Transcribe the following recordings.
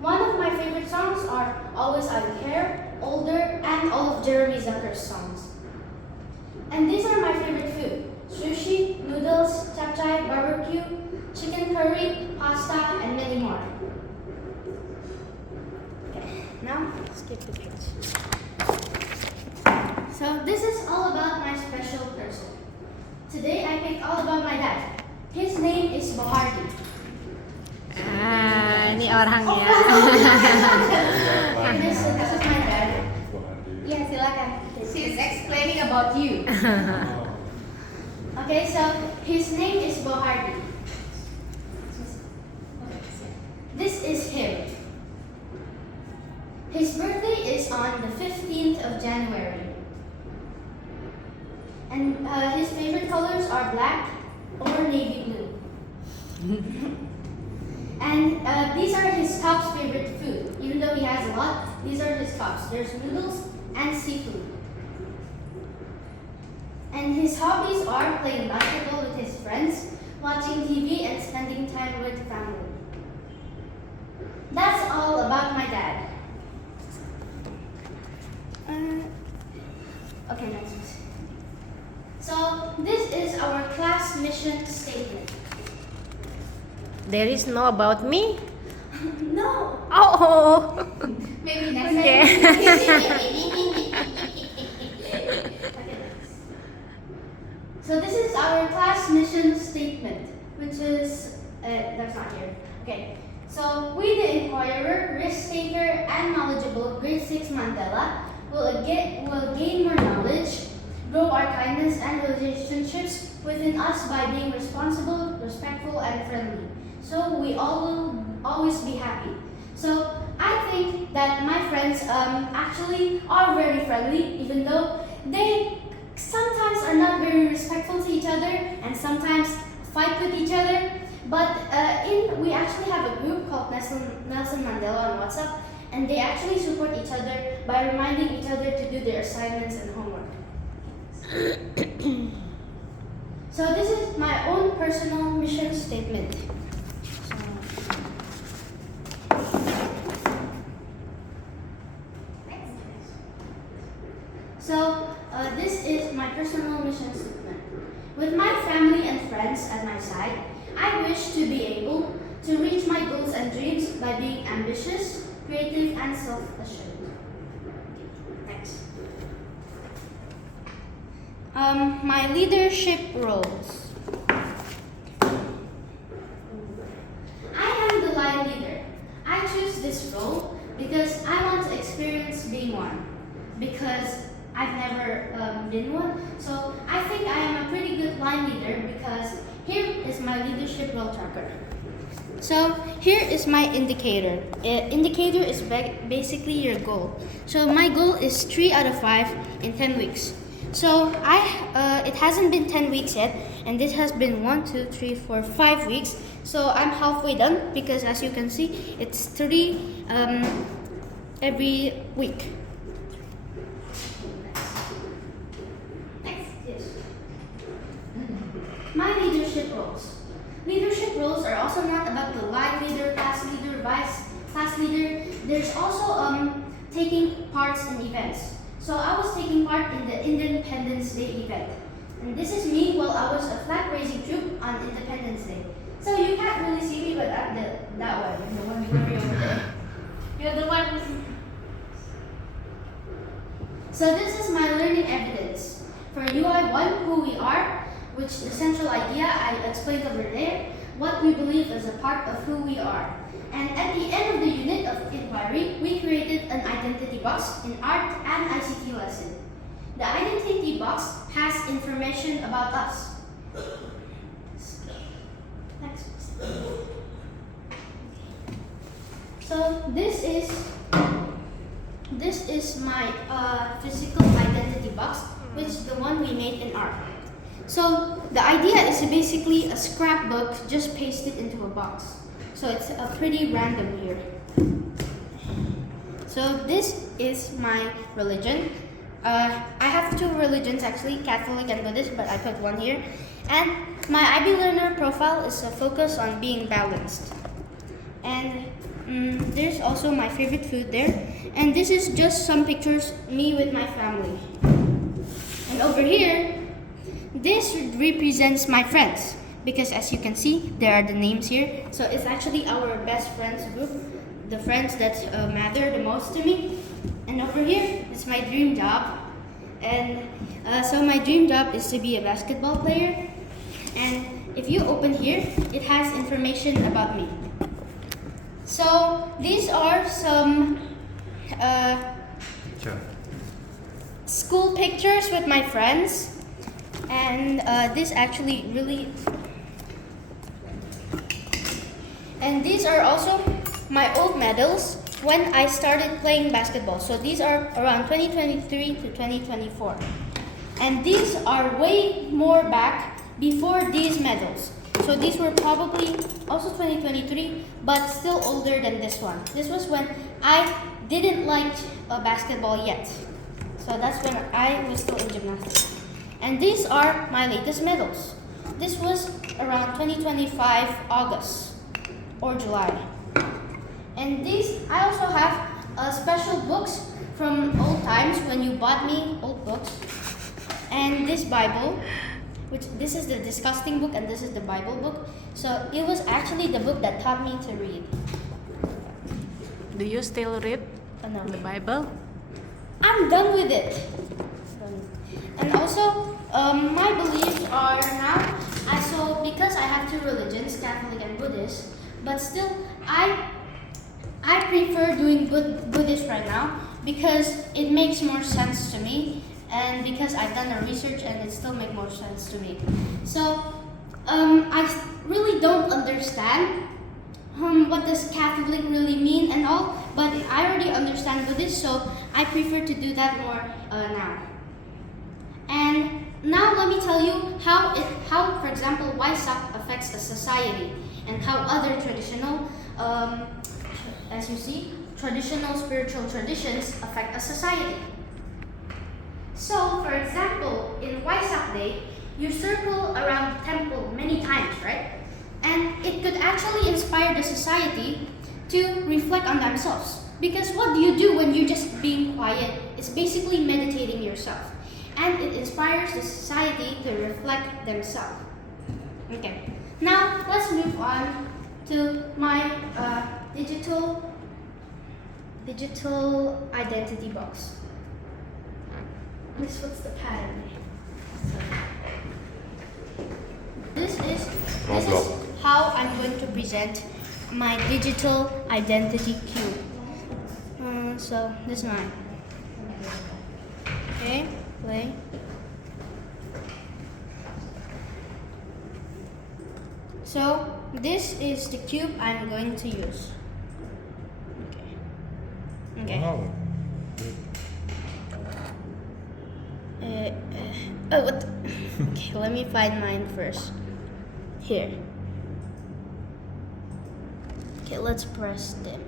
One of my favorite songs are Always I Care, Older, and all of Jeremy Zucker's songs. And these are my favorite food: sushi, noodles, chapchai, barbecue, chicken curry, pasta, and many more. Okay, now skip the page. So this is all about my special person. Today I picked all about my dad. His name is Bahardi. Ini orangnya. This is my dad. Yeah, silakan. She's explaining about you. Okay, so his name is Bahardi. This is him. His birthday is on the 15th of January. And his favorite colors are black or navy blue. And these are his top's favorite food. Even though he has a lot, these are his tops. There's noodles and seafood. And his hobbies are playing basketball with his friends, watching TV, and spending time with family. That's all about my dad. Okay, next. So this is our class mission statement. There is no about me. No. Oh. Maybe next Okay. So this is our class mission statement, which is that's not here. Okay. So we, the inquirer, risk taker, and knowledgeable grade 6 Mandela will gain more knowledge, grow our kindness and relationships within us by being responsible, respectful, and friendly. So we all will always be happy. So I think that my friends actually are very friendly, even though they sometimes are not very respectful to each other and sometimes fight with each other. But we actually have a group called Nelson Mandela on WhatsApp, and they actually support each other by reminding each other to do their assignments and homework. So this is my own personal mission statement. So this is my personal mission statement. With my family and friends at my side, I wish to be able to reach my goals and dreams by being ambitious, creative, and self-assured. Next. My leadership roles. I am the line leader. I choose this role because I want to experience being one. Because I've never been one. So I think I am a pretty good line leader because here is my leadership role tracker. So here is my indicator. Indicator is basically your goal. So my goal is 3 out of 5 in 10 weeks. So it hasn't been 10 weeks yet, and this has been 1, 2, 3, 4, 5 weeks. So I'm halfway done because, as you can see, it's 3 every week. Next, yes. My leadership roles. Leadership roles are also not about the line leader, class leader, vice class leader. There's also taking parts in events. So I was taking part in the Independence Day event. And this is me while I was a flag raising troop on Independence Day. So you can't really see me, but I'm that one, the one blurry over there. You're the one who's... So this is my learning evidence. For UI1, who we are, which the central idea I explained over there, what we believe is a part of who we are. And at the end of the unit of inquiry, we created an identity box in art and ICT lesson. The identity box has information about us. Next. So this is my physical identity box, which is the one we made in art. So the idea is basically a scrapbook just pasted into a box. So it's a pretty random here. So this is my religion. I have 2 religions actually, Catholic and Buddhist, but I put one here. And my IB Learner profile is a focus on being balanced. And There's also my favorite food there. And this is just some pictures me with my family. And over here, this represents my friends. Because as you can see, there are the names here. So it's actually our best friends group. The friends that matter the most to me. And over here, it's my dream job. And so my dream job is to be a basketball player. And if you open here, it has information about me. So these are some school pictures with my friends. And this actually really... And these are also my old medals when I started playing basketball. So these are around 2023 to 2024. And these are way more back before these medals. So these were probably also 2023, but still older than this one. This was when I didn't like basketball yet. So that's when I was still in gymnastics. And these are my latest medals. This was around 2025 August or July. And these, I also have special books from old times when you bought me old books. And this Bible, which this is the disgusting book and this is the Bible book. So it was actually the book that taught me to read. Do you still read No. the Bible? I'm done with it. And also, my beliefs are now, because I have two religions, Catholic and Buddhist, but still, I prefer doing Buddhist right now because it makes more sense to me, and because I've done the research and it still makes more sense to me. So, I really don't understand what does Catholic really mean and all, but I already understand Buddhist, so I prefer to do that more now. And now let me tell you how, for example, Waisak affects a society and how other traditional, as you see, traditional spiritual traditions affect a society. So, for example, in Waisak Day, you circle around the temple many times, right? And it could actually inspire the society to reflect on themselves. Because what do you do when you're just being quiet? It's basically meditating yourself. And it inspires the society to reflect themselves. Okay, now let's move on to my digital identity box. What's the pattern? This is how I'm going to present my digital identity cube. So this is mine. Okay, play. So this is the cube I'm going to use. Okay. Wow. Oh, what? Okay, let me find mine first. Here. Okay, let's press them.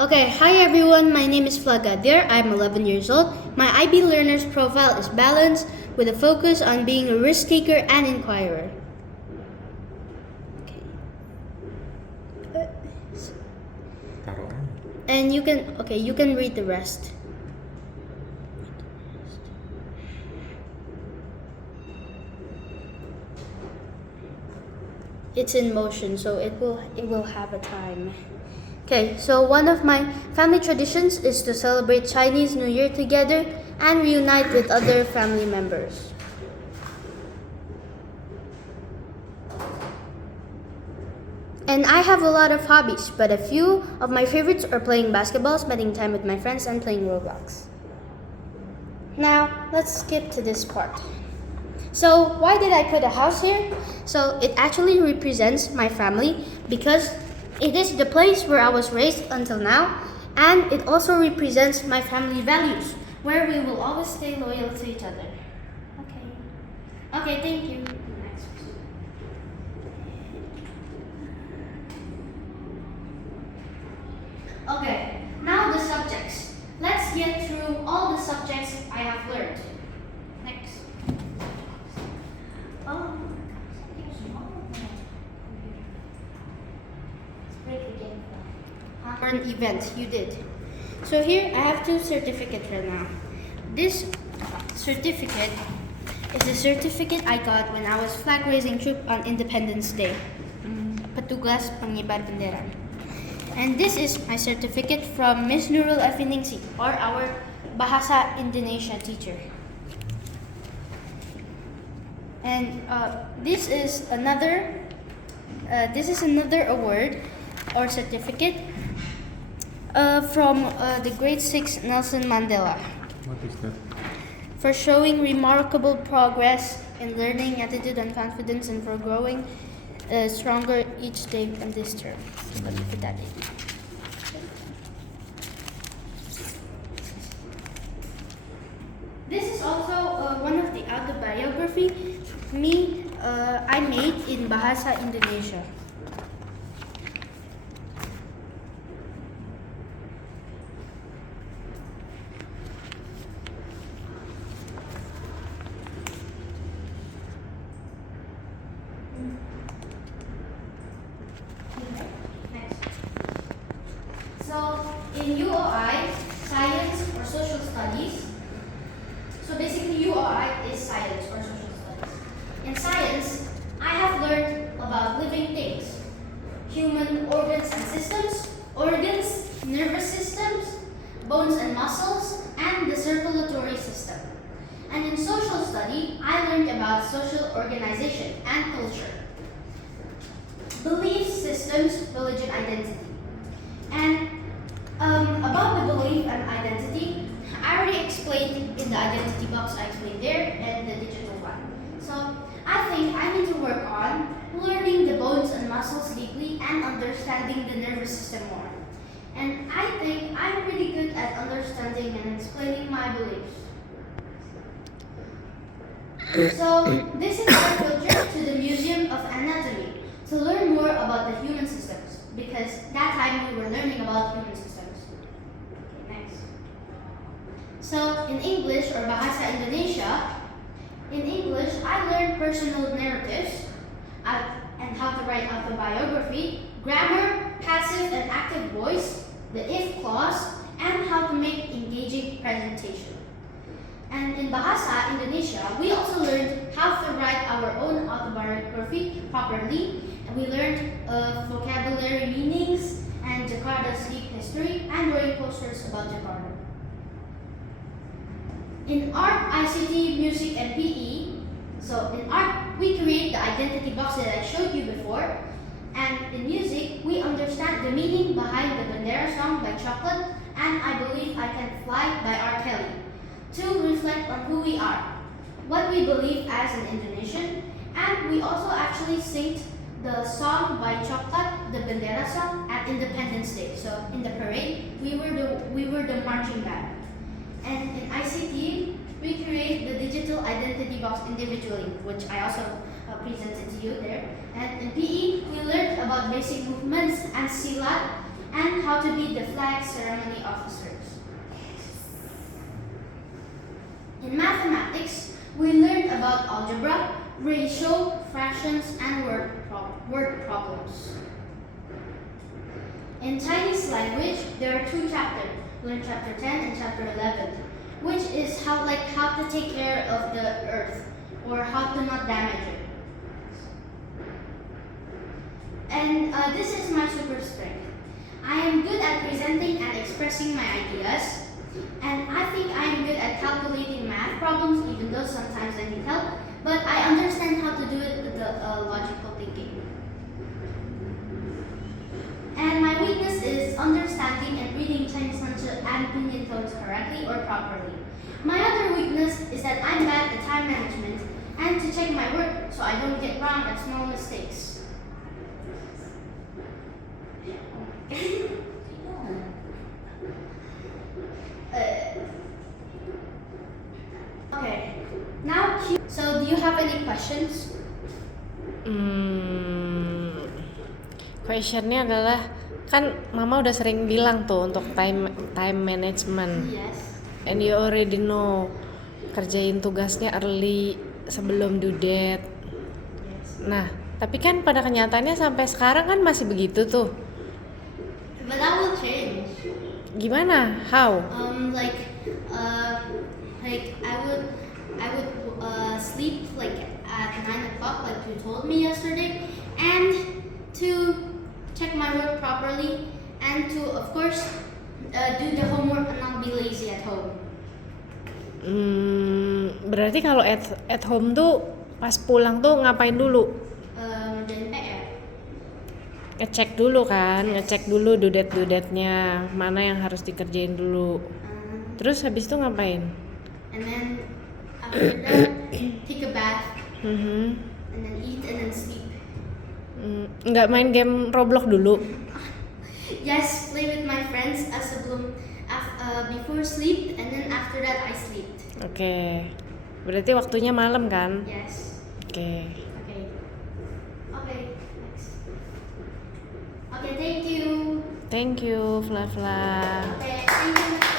Okay, hi everyone, my name is Flagadir. I'm 11 years old. My IB Learner's profile is balanced with a focus on being a risk taker and inquirer. Okay. And you can read the rest. It's in motion, so it will have a time. Okay, so one of my family traditions is to celebrate Chinese New Year together and reunite with other family members. And I have a lot of hobbies, but a few of my favorites are playing basketball, spending time with my friends, and playing Roblox. Now, let's skip to this part. So, why did I put a house here? So, it actually represents my family because it is the place where I was raised until now, and it also represents my family values, where we will always stay loyal to each other. Okay, thank you. Next. Okay, now the subjects. Let's get through all the subjects I have learned. Next. important event you did. So here I have two certificates right now. This certificate is a certificate I got when I was flag raising troop on Independence Day. Petugas pengibar bendera. And this is my certificate from Miss Nurul Afiningsi, or our Bahasa Indonesia teacher. And this is another award or certificate from the grade 6 Nelson Mandela. What is that? For showing remarkable progress in learning, attitude, and confidence, and for growing stronger each day in this term. This is also one of the autobiography I made in Bahasa Indonesia. So in UOI, science or social studies, so basically UOI is science or social studies. In science, I have learned about living things, human organs and systems, organs, nervous systems, bones and muscles, and the circulatory system. And in social study, I learned about social organization and culture, belief systems, religion, identity. And about the belief and identity, I already explained in the identity box I explained there and the digital one. So I think I need to work on learning the bones and muscles deeply and understanding the nervous system more. And I think I'm pretty good at understanding and explaining my beliefs. So this is our field trip to the Museum of Anatomy to learn more about the human systems, because that time we were learning about human systems. Okay, next. So in English or Bahasa Indonesia, in English I learned personal narratives and how to write autobiography, grammar, passive and active voice, the if clause, and how to make engaging presentation. And in Bahasa Indonesia, we also learned how to write our own autobiography properly, and we learned vocabulary meanings and Jakarta's sleep history and drawing posters about Jakarta. In art, ICT, music, and PE, so in art, we create the identity box that I showed you before, and in music, we understand the meaning behind the Bandera song by Chocolate and I Believe I Can Fly by R. Kelly, to reflect on who we are, what we believe as an Indonesian, and we also actually sing the song by Chocolate, the Bandera song, at Independence Day. So in the parade, we were the marching band. And in ICT, we create the digital identity box individually, which I also presented to you there. And in PE, we learned about basic movements and silat and how to be the flag ceremony officers. In mathematics, we learned about algebra, ratio, fractions, and word problems. In Chinese language, there are two chapters. Learn chapter 10 and chapter 11, which is how to take care of the earth or how to not damage it. And this is my super strength. I am good at presenting and expressing my ideas, and I think I am good at calculating math problems, even though sometimes I need help, but I understand how to do it with the logical thinking. And my weakness is understanding and reading Chinese literature and pinyin tones correctly or properly. My other weakness is that I'm bad at time management and to check my work so I don't get wrong at small mistakes. Okay, now so do you have any questions? Questionnya adalah, kan Mama udah sering bilang tuh untuk time management. Yes. And you already know kerjain tugasnya early sebelum due date. Yes. Nah, tapi kan pada kenyataannya sampai sekarang kan masih begitu tuh. But that will change. Gimana? How? Like I would sleep like at 9 o'clock, like you told me yesterday, and to check my work properly, and to of course do the homework and not be lazy at home. Berarti kalau at home tuh pas pulang tuh ngapain dulu? Ngerjain PR. Ngecek dulu kan, ngecek dulu dudet-dudetnya, mana yang harus dikerjain dulu. Terus habis itu ngapain? And then after that, take a bath, Mhm. and then eat, and then sleep. Nggak main game Roblox dulu? Yes, play with my friends before sleep, and then after that I sleep. Oke. Berarti waktunya malam kan? Yes. Oke. Okay. Okay. Next. Okay. Thank you. Thank you, Fla. Okay. Thank you.